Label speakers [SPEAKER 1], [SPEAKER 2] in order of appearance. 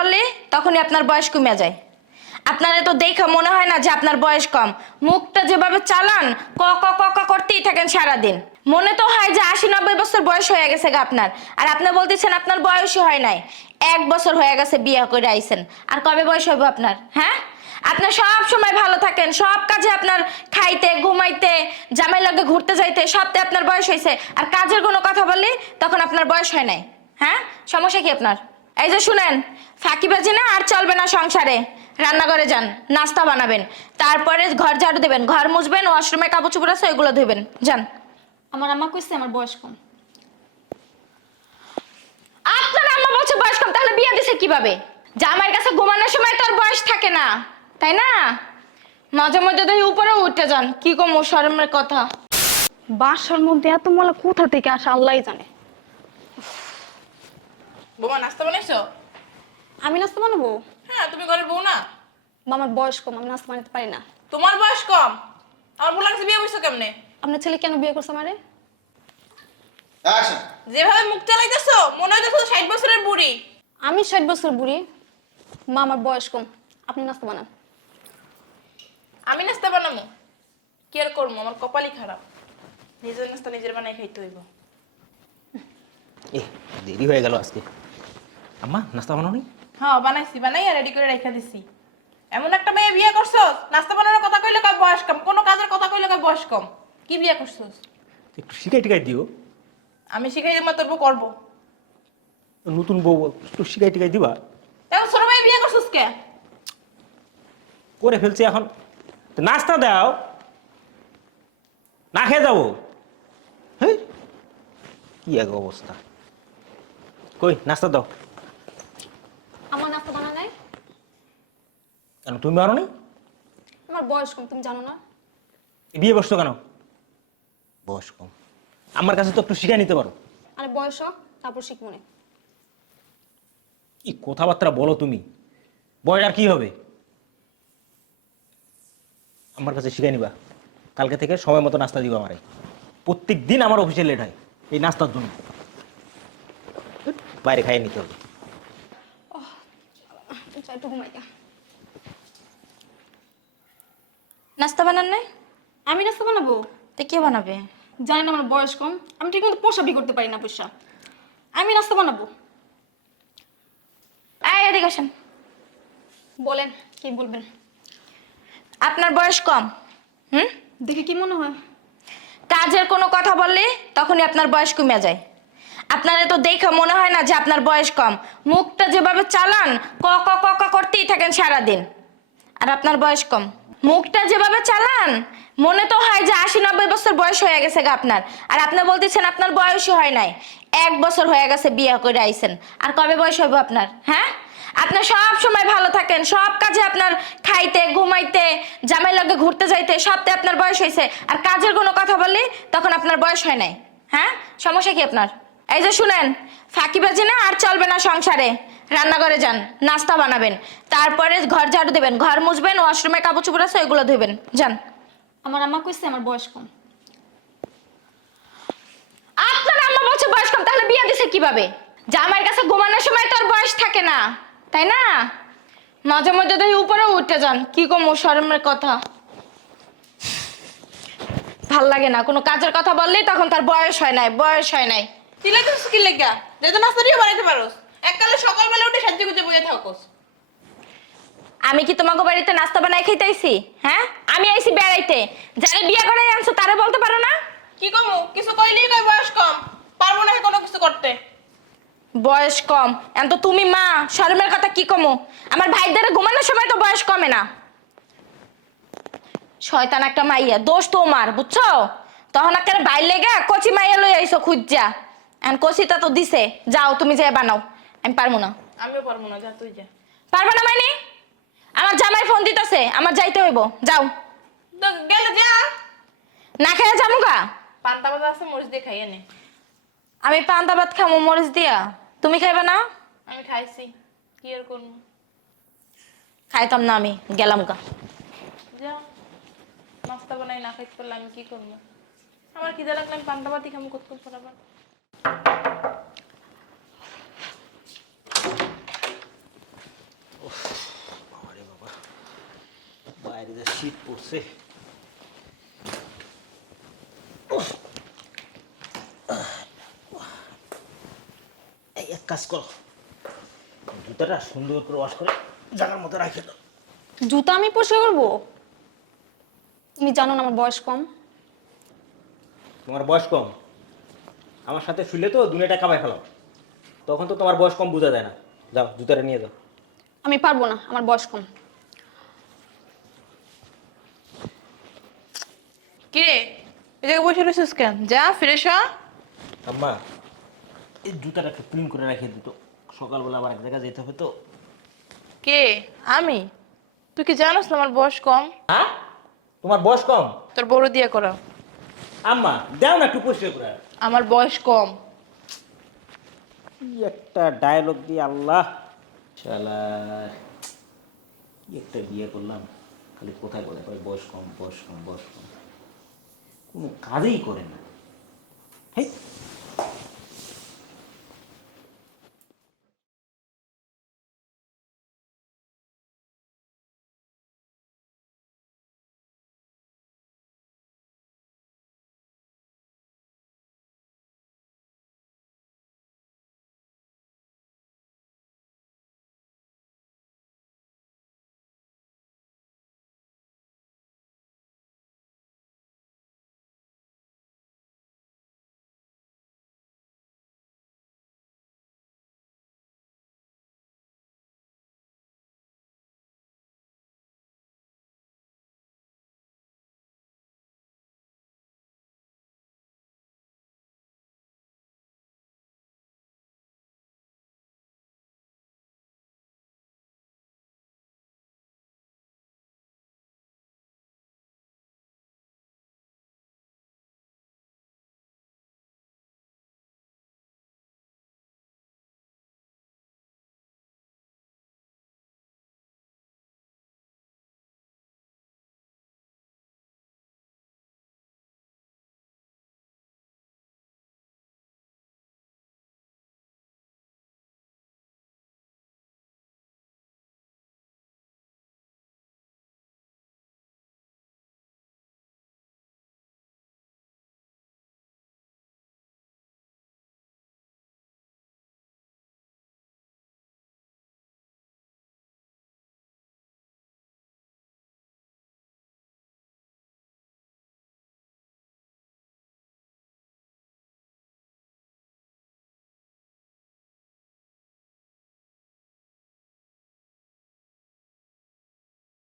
[SPEAKER 1] বললে তখনই আপনার বয়স কমে যায়। আপনার তো দেখে মনে হয় না যে আপনার বয়স কম। মুখটা যেভাবে চালান, ক ক ক ক করতেই থাকেন সারাদিন। মনে তো হয় যে আশি নব্বই বছর বয়স হয়ে গেছে গা আপনার। আর আপনি বলতেছেন আপনার বয়সই হয় নাই। এক বছর হয়ে গেছে বিয়ে করে আইছেন। আর কবে বয়স হইব আপনার? হ্যাঁ? আপনার সব সময় ভালো থাকেন। সব কাজে আপনার খাইতে, ঘুমাইতে, জামাই লগে ঘুরতে যাইতে সবতে আপনার বয়স হয়েছে আর কাজের কোনো কথা বললে তখন আপনার বয়স হয় নাই। হ্যাঁ? সমস্যা কি আপনার? এই যে শুনেন ফাঁকিবাজি না আর চলবে না সংসারে। রান্নাঘরে যান নাস্তা বানাবেন তারপরে ঘর ঝাড়ু দেবেন ঘর মুছবেন ওয়াশরুমে কাপড় চোপড় আছে ওইগুলো ধুবেন যান।
[SPEAKER 2] আমার আম্মা কইছে আমার বয়স কম।
[SPEAKER 1] আপনার আম্মা বলছে বয়স কম তাহলে বিয়ে দিছে কীভাবে? জামাইয়ের কাছে ঘুমানোর সময় তোর বয়স থাকে না তাই না? মাঝে মধ্যে দেখি উপরে উঠে যান কি কম শরমের কথা।
[SPEAKER 2] বাসার মধ্যে এত মলা কোথা থেকে আসে আল্লাহই জানে।
[SPEAKER 3] বৌমা নাস্তা বানাইছো?
[SPEAKER 2] আমি নাস্তা বানাবো?
[SPEAKER 3] হ্যাঁ তুমি ঘরের বউ না?
[SPEAKER 2] আমার বয়স কম আমি নাস্তা বানাতে পারি না।
[SPEAKER 3] তোমার বয়স কম? আমার বউ লাগছে বিয়ে বসছো কেমনে?
[SPEAKER 2] আপনার ছেলে কেন বিয়ে করছে আমারে?
[SPEAKER 3] যেভাবে মুখ চালাইতেছো মনে হইতেছো ষাট বছরের বুড়ি।
[SPEAKER 2] আমি ষাট বছর বুড়ি। মা আমার বয়স কম আপনি নাস্তা বানান।
[SPEAKER 3] আমি নাস্তা বানাবো? কি আর করব? আমার কপালই খারাপ। নিজের নাস্তা নিজের বানাই খাইতে হইব।
[SPEAKER 4] এ দেরি হয়ে গেল আজকে। আম্মা নাস্তা বানানি
[SPEAKER 3] হ্যাঁ বানাইছি বানাই আর রেডি করে রেখে দিছি। এমন একটা মেয়ে বিয়ে করছ নাস্তা বানানোর কথা কইলে কয় বয়স কম? কোনো কাজের কথা কইলে কয় বয়স কম? কি বিয়ে করছোস?
[SPEAKER 4] একটু শিখাই টিকাই দিও।
[SPEAKER 3] আমি শিখাই দিব তোর বউ করব।
[SPEAKER 4] নতুন বউ একটু শিখাই টিকাই দিবা?
[SPEAKER 3] এখন ছোট মেয়ে বিয়ে করছোস কে?
[SPEAKER 4] করে ফেলছি এখন। তো নাস্তা দাও। না খেয়ে যাব। হ্যাঁ কি এক অবস্থা। কই নাস্তা দাও।
[SPEAKER 2] আমার নাস্তা বানা নাই?
[SPEAKER 4] কেন তুমি পারো নি
[SPEAKER 2] আমার বয়স কম তুমি জানো না।
[SPEAKER 4] বিয়ে বসছো কেন? বয়স কম। আমার কাছে তো একটু শিখাই নিতে পারো।
[SPEAKER 2] আরে বয়স হোক, তারপর শিখ মনে
[SPEAKER 4] কি কথাবার্তা বলো তুমি? বয়স আর কি হবে? আমার কাছে শিখাই নিবা। কালকে থেকে সময় মতো নাস্তা দিবা আমারে। প্রত্যেক দিন আমার অফিসে লেট হয়। এই নাস্তার জন্য। বাইরে খাইয়ে নিতে হবে।
[SPEAKER 2] চল একটু ঘুমাই।
[SPEAKER 1] নাস্তা বানান নাই?
[SPEAKER 2] আমি নাস্তা বানাবো?
[SPEAKER 1] তো কে বানাবে?
[SPEAKER 2] জানি না আমার বয়স কম আমি ঠিক মতো পোষাবি করতে পারি না পয়সা। আমি নাস্তা বানাবো।
[SPEAKER 1] এই এদিকে আসেন।
[SPEAKER 2] বলেন কি বলবেন?
[SPEAKER 1] আপনার বয়স কম হুম?
[SPEAKER 2] দেখে কি মনে হয়?
[SPEAKER 1] কাজের কোনো কথা বললে তখনই আপনার বয়স কমে যায়। আপনার তো দেখে মনে হয় না যে আপনার বয়স কম। মুখটা যেভাবে চালান, ক ক ক ক করতেই থাকেন সারাদিন। আর আপনার বয়স কম। মুখটা যেভাবে চালান, মনে তো হয় যে আশি নব্বই বছর বয়স হয়ে গেছে গা আপনার। আর আপনি বলতেছেন আপনার বয়সই হয় নাই। এক বছর হয়ে গেছে বিয়ে করে আইছেন। আর কবে বয়স হইব আপনার? হ্যাঁ? আপনি সব সময় ভালো থাকেন। সব কাজে আপনার খাইতে, ঘুমাইতে, জামাই লগে ঘুরতে যাইতে সবতে আপনার বয়স হয়েছে আর কাজের কোনো কথা বললে, তখন আপনার বয়স হয় নাই। হ্যাঁ? সমস্যা কি আপনার? এই যে শুনেন ফাঁকিবাজি না আর চলবে না সংসারে। রান্নাঘরে যান নাস্তা বানাবেন তারপরে ঘর ঝাড়ু দেবেন ঘর মুছবেন ওয়াশরুমে কাপড় চোপড় আছে ওইগুলো ধুবেন। যান।
[SPEAKER 2] আমার আম্মা কইছে আমার বয়স কম।
[SPEAKER 1] আপনার আম্মা বলছে বয়স কম তাহলে বিয়ে দিছে কীভাবে? জামাইয়ের কাছে ঘুমানোর সময় তোর বয়স থাকে না তাই না? মাঝে মধ্যে দেখি উপরে উঠে যান কি কম শরমের কথা। ভালো লাগে না কোনো কাজের কথা বললেই তখন তার বয়স হয় নাই বয়স হয় নাই।
[SPEAKER 3] চিলাইতেছিস কি লেগা। যেহেতু নাস্তা দিয়ে বানাইতে পারোস। এককালে সকালবেলা উঠে সাহায্য করতে বইয়ে থাকোস।
[SPEAKER 1] আমি কি তোমাকে বাড়িতে নাস্তা বানাই খাইতেছি হ্যাঁ? আমি আইছি বেড়াইতে। যারা বিয়ে করে আনছো তারে বলতে পারো না?
[SPEAKER 3] কি কমু কিছু কইলেই কয় বয়স কম। পারব না কোনো কিছু করতে।
[SPEAKER 1] বয়স কম। এখন তো তুমি মা শরমের কথা কি কমো আমার ভাইদের ঘুমানোর সময় তো বয়স কমে না। শয়তান একটা মাইয়া দোষ তোমার বুঝছ? তখন একটা বাইর লেগে কচি মাইয়া লই আইসো খুঁজা। এখন কচিটা তো দিছে। যাও তুমি যে বানাও। আমি পারব না।
[SPEAKER 3] আমিও পারব না যা তুই যা।
[SPEAKER 1] পারব না মানে? আমার জামাই ফোন দিতেছে আমার যাইতে হইব। যাও।
[SPEAKER 3] গেলে যা।
[SPEAKER 1] না খেয়ে যাব গা?
[SPEAKER 3] পান্তা বাজা আছে মরিচ দিয়ে খাইয়ে নে।
[SPEAKER 1] আমি পান্তা ভাত খামো মরিচ দিয়া। তুমি খাইবা না?
[SPEAKER 3] আমি খাইছি কি আর করব?
[SPEAKER 1] খাইতাম না আমি গেলাম গা।
[SPEAKER 3] যা নাস্তা বানাই না খাইতে পারলে আমি কি করব? আমার খিদে লাগলে আমি পান্তা ভাতই খামো কত আবার?
[SPEAKER 4] এক কাজ সুন্দর করে ওয়াশ করে মতো
[SPEAKER 2] জুতা আমি পরিষ্কার করব? তুমি জানো না আমার বয়স কম।
[SPEAKER 4] তোমার বয়স কম? আমার সাথে শুলে তো দুনিয়াটা কামাই ফেলাও। তখন তো তোমার বয়স কম বোঝা যায় না। যাও জুতাটা নিয়ে যাও।
[SPEAKER 2] আমি পারব না আমার বয়স কম।
[SPEAKER 3] কিরে এই জায়গায় বসে রয়েছিস কেন? যা ফিরে এসো
[SPEAKER 4] আম্মা এই জুতাটা একটু ক্লিন করে রাখিয়ে দিত সকালবেলা আবার এক জায়গায় যেতে হবে তো।
[SPEAKER 3] কে? আমি? তুই কি জানোস না আমার বয়স কম?
[SPEAKER 4] হ্যাঁ? তোমার বয়স কম?
[SPEAKER 3] তোর বড় দিয়ে করা
[SPEAKER 4] আম্মা দাও না একটু পরিষ্কার করে।
[SPEAKER 3] আমার বয়স কম।
[SPEAKER 4] একটা ডায়লগ দিয়ে আল্লাহ। শালা একটা বিয়ে করলাম, খালি কোথায় কোথায় কয়, বয়স কম বয়স কম বয়স কম। কোনো কাজেই করে না। হেই